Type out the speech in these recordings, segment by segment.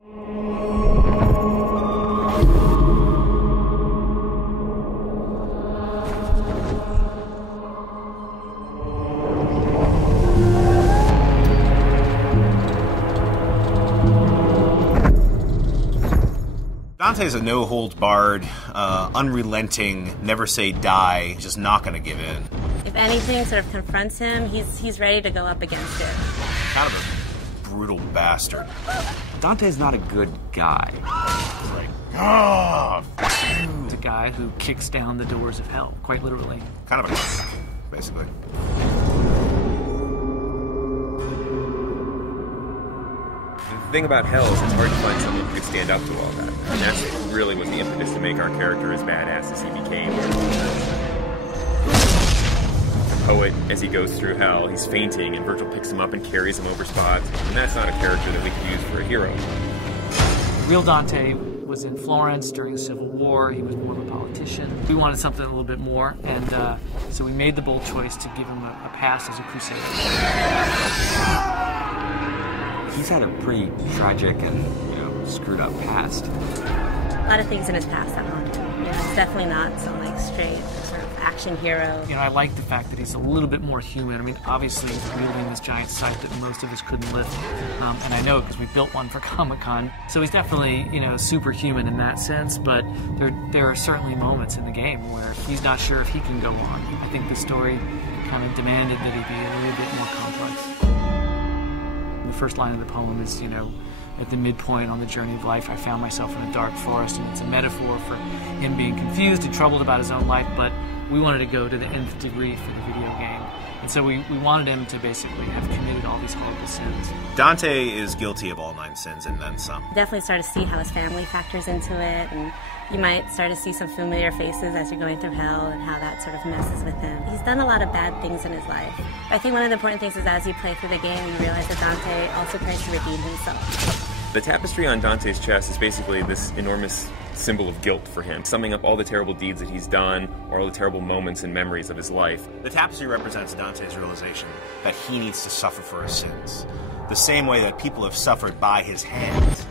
Dante's a no-holds-barred, unrelenting, never-say-die, just not going to give in. If anything sort of confronts him, he's ready to go up against it. Kind of a brutal bastard. Dante's not a good guy. He's like, ah! He's a guy who kicks down the doors of hell, quite literally. Kind of a cuck, basically. The thing about hell is it's hard to find someone who could stand up to all that. And that's really what the impetus to make our character as badass as he became. The poet, as he goes through hell, he's fainting, and Virgil picks him up and carries him over spots. And that's not a character that we could use for a hero. Real Dante was in Florence during the Civil War. He was more of a politician. We wanted something a little bit more, and so we made the bold choice to give him a past as a crusader. He's had a pretty tragic and, screwed up past. A lot of things in his past that haunt him. He's definitely not some straight sort of action hero. I like the fact that he's a little bit more human. I mean, obviously he's wielding this giant scythe that most of us couldn't lift, and I know because we built one for Comic-Con. So he's definitely, superhuman in that sense. But there are certainly moments in the game where he's not sure if he can go on. I think the story kind of demanded that he be a little bit more complex. The first line of the poem is, at the midpoint on the journey of life, I found myself in a dark forest, and it's a metaphor for him being confused and troubled about his own life, but we wanted to go to the nth degree for the video game. And so we wanted him to basically have committed all these horrible sins. Dante is guilty of all 9 sins and then some. Definitely start to see how his family factors into it, and you might start to see some familiar faces as you're going through hell and how that sort of messes with him. He's done a lot of bad things in his life. I think one of the important things is as you play through the game, you realize that Dante also tries to redeem himself. The tapestry on Dante's chest is basically this enormous symbol of guilt for him, summing up all the terrible deeds that he's done, or all the terrible moments and memories of his life. The tapestry represents Dante's realization that he needs to suffer for his sins, the same way that people have suffered by his hands.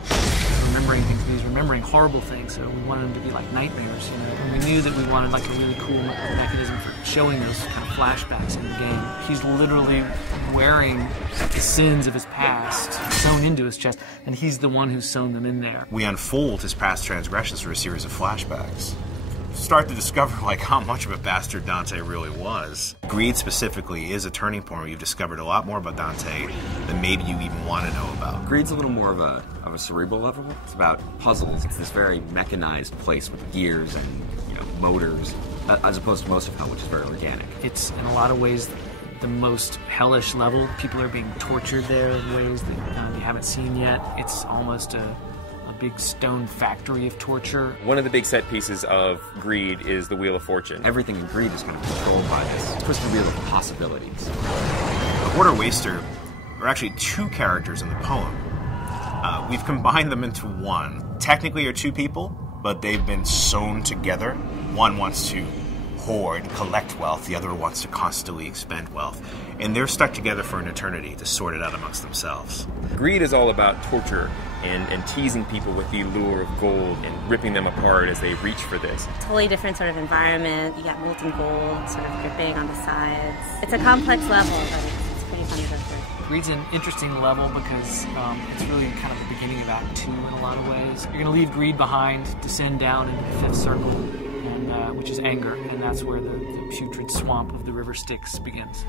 Remembering things, he's remembering horrible things, so we wanted him to be like nightmares, And we knew that we wanted a really cool mechanism for showing those kind of flashbacks in the game. He's literally wearing the sins of his past sewn into his chest, and he's the one who's sewn them in there. We unfold his past transgressions through a series of flashbacks. Start to discover how much of a bastard Dante really was. Greed specifically is a turning point where you've discovered a lot more about Dante than maybe you even want to know about. Greed's a little more of a cerebral level. It's about puzzles. It's this very mechanized place with gears and motors, as opposed to most of hell, which is very organic. It's in a lot of ways the most hellish level. People are being tortured there in ways that you haven't seen yet. It's almost a big stone factory of torture. One of the big set pieces of Greed is the Wheel of Fortune. Everything in Greed is kind of controlled by this twisted wheel of possibilities. The Hoarder Waster are actually 2 characters in the poem. We've combined them into one. Technically are 2 people, but they've been sewn together. One wants to hoard, collect wealth, the other wants to constantly expend wealth. And they're stuck together for an eternity to sort it out amongst themselves. Greed is all about torture and teasing people with the lure of gold and ripping them apart as they reach for this. Totally different sort of environment. You got molten gold sort of dripping on the sides. It's a complex level, but it's pretty fun to go through. Greed's an interesting level because it's really kind of the beginning of Act 2 in a lot of ways. You're going to leave greed behind, descend down into the 5th circle, and which is anger, and that's where the putrid swamp of the river Styx begins.